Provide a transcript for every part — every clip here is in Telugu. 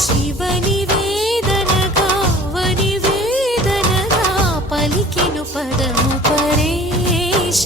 శివని వేదనగా వని వేదనగా పలికెను పదము పరేశ.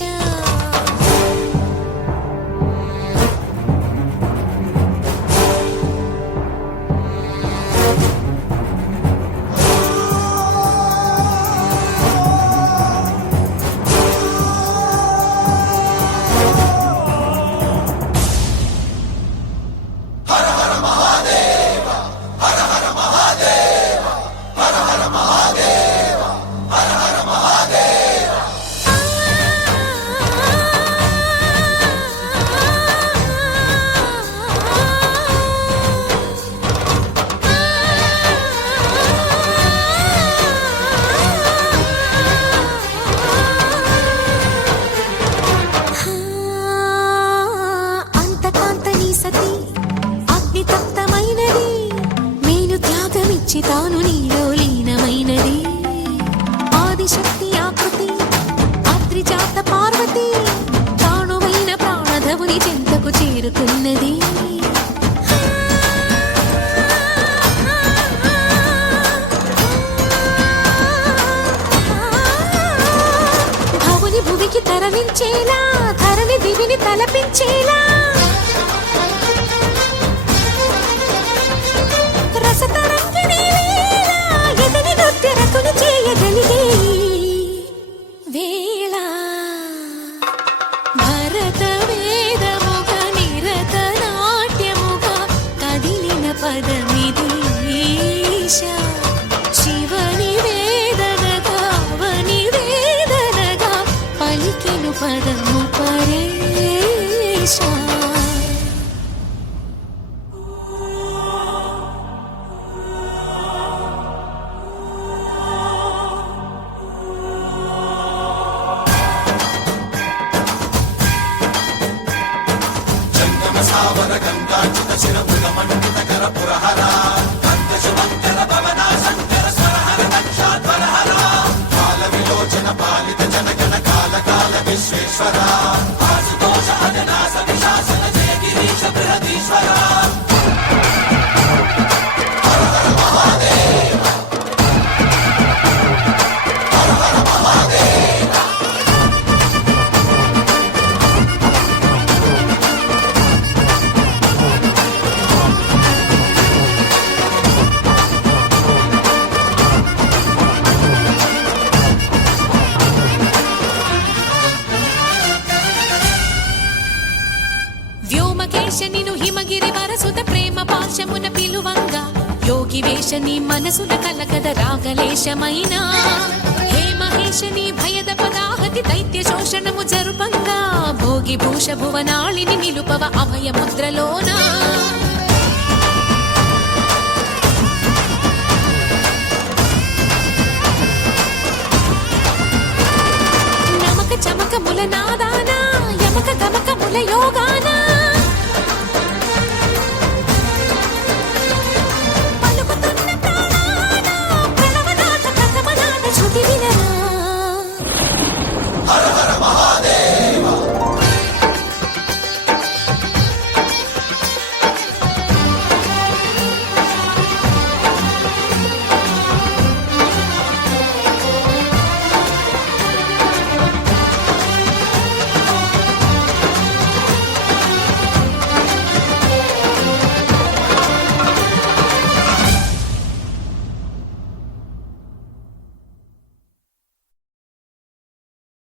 తాను నీలో లీనమైనది ఆదిశక్తి ఆకృతి ఆత్రిజాత పార్వతి తానువైన ప్రాణధవుని చెంతకు చేరుకున్నది. భవుని భువికి తరలించేలా ధరణి దివిని తలపించేలా చేయగలిగే వేళ భరత వేదముగ నిరత నాట్యముగ కదిలిన పదమిది ఈశ. శివని వేదనగా వని వేదనగా పలికెను పదము పరేశ. నిను హిమగిరి వరసుత ప్రేమ పాశమున పిలువంగా యోగి వేషని మనసున కలకద రాగలేశమైన హే మహేశని భయద పదాహతి దైత్య శోషణము జరుపంగా భోగి భూష భువనాళిని నిలుపవ అభయ ముద్రలోన. నమక చమక ముల నాదాన యమక గమక ముల యోగా